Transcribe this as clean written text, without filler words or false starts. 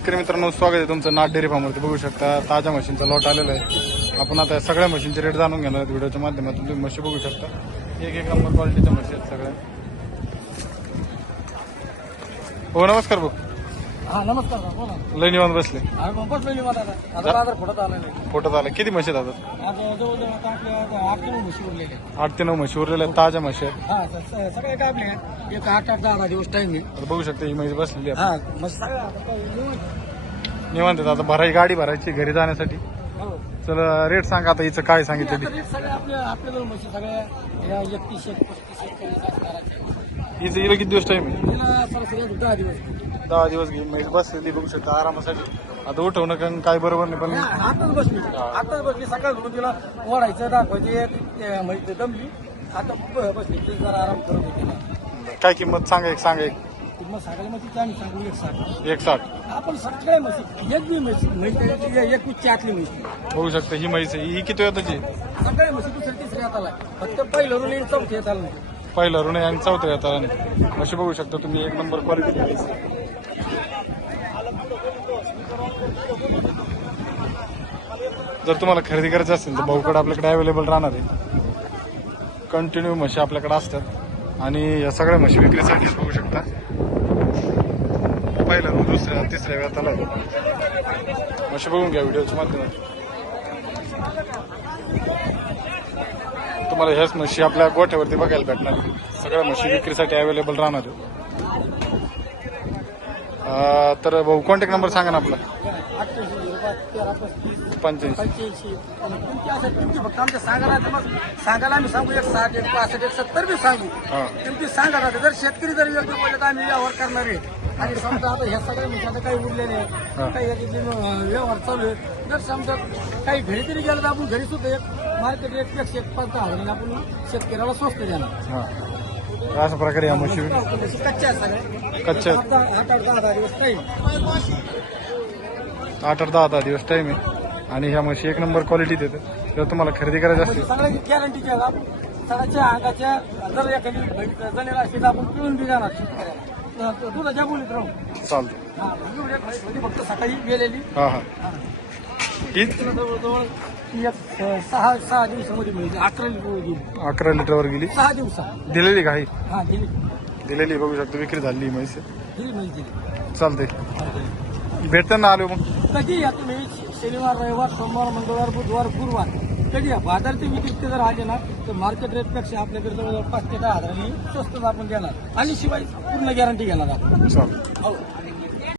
शेतकरी मित्रांनो, स्वागत आहे तुमचं नाथ डेअरी फार्मवरती. बघू शकता ताज्या मशीनचा लॉट आलेला आहे. आपण आता सगळ्या मशीनचे रेट जाणून घेणार आहेत व्हिडिओच्या माध्यमातून. तुम्ही मशी बघू शकता, एक एक नंबर क्वालिटीच्या मशी आहेत सगळ्या. हो, नमस्कार भाऊ. हा नमस्कार बोला. लय निवांत बसले. बसलो निवांत आता बाजार फोटोत आलेला फोटोत आला. किती म्हशी आहेत आता? आता जवळजवळ आता आपल्या 8 म्हशी उरलेल्या 8 ते 9 म्हशी उरलेल्या आहेत, ताज्या म्हशी आहेत. हा सगळे काय आपले एक 8-10 दिवस टाइम आहे. आता बघू शकता ही म्हशी बसलेली आहे. हा मग सगळं आता काय निवांत आहेत. आता भराई गाडी भरायची घरी जाण्यासाठी. हो चला रेट सांगा आता हिचं काय सांगितलं आता रेट सगळे आपल्या म्हशी सगळ्या या 31, 35, 40 हिचं हिला किती दिवस टाईम आहे? याला सरासरी 10 दिवस 10 दिवस घेऊन म्हैस बसलेली बघू शकता आरामासाठी. आता उठवणं कारण काय बरोबर नाही, पण आताच बसली सकाळ घडून तिला ओढायचं दाखवायचे म्हणजे दमली. आता बसली ते जरा आराम करत होती. काय किंमत सांगा एक मग सांगायला मग तिथे आम्ही सांगू 160. 160. आपण सगळे म्हशी एक बी म्हशी एक कुच्ची आतली म्हशी बघू शकता ही म्हैस आहे. ही किती वेळाची? सगळे म्हशी दुसऱ्या तिसऱ्या हाताला फक्त पहिलं रून येईल चौथी हाताला नाही. पहिला ऋण आहे आणि चौथ्या येतात. अशी बघू शकता तुम्ही, एक नंबर क्वालिटी. जर तुम्हाला खरेदी करायची असेल तर भाऊकडे आपल्याकडे अवेलेबल राहणार आहे. कंटिन्यू म्हशी आपल्याकडे असतात आणि या सगळ्या म्हशी विक्रीसाठी बघू शकता. पहिला ऋण दुसऱ्या तिसऱ्या वेताला म्हशी बघून घ्या व्हिडिओच्या माध्यमातून. तुम्हाला ह्याच म्हशी आपल्या गोठ्यावरती बघायला भेटणार. सगळ्या म्हशी विक्रीसाठी अवेलेबल राहणार आहे. तर भाऊ कॉन्टॅक्ट नंबर सांगा ना आपला. 85. 85 आणि तुमची फक्त आमच्या सांगायला आम्ही सांगू 160, 165, 170 बी सांगू. तुमची सांगा जर शेतकरी जर योग्य बोलले तर आम्ही व्यवहार करणार आहे. आणि समजा आता ह्या सगळ्या म्हणजे काही उरलेले आहे, काही याच्यातले व्यवहार चालू आहे. जर समजा काही घरी तरी गेलं तर आपण घरी सुद्धा एक मार्केट रेटपेक्षा 1-5 हजारांनी आपण शेतकऱ्याला स्वस्त देणार. अशा प्रकारे या म्हशी कच्च्या सगळ्या कच्च्या 8-10 दिवस टाईम 8-10 दिवस टाइम आहे. आणि ह्या म्हशी एक नंबर क्वालिटी देतात. जर तुम्हाला खरेदी करायची असतील सगळ्याची गॅरंटीच्या आपण सगळ्याच्या अंगाच्या जर एखादी जणेला असेल तर आपण पिळून बी जाणार शेतकऱ्याला. दुधाच्या बोलीत राहू चालतो. फक्त सकाळी गेलेली. हा हा जवळजवळ ती एक 6 दिवसामध्ये मिळते. 11 लिटर गेली. 11 लिटरवर गेली. 6 दिवसात दिलेली काही हा दिली दिलेली बघू शकतो. विक्री झाली ही म्हैस. दिली मिळते. चालते. भेटताना आलो मग कधी या तुम्ही शनिवार, रविवार, सोमवार, मंगळवार, बुधवार, गुरुवार कधी या बाजारचे विक्री जर आले ना तर मार्केट रेटपेक्षा आपल्याकडे जवळजवळ 5 ते 10 हजारांनी स्वस्त आपण देणार आणि शिवाय पूर्ण गॅरंटी घेणार आपण. चालतं. हो.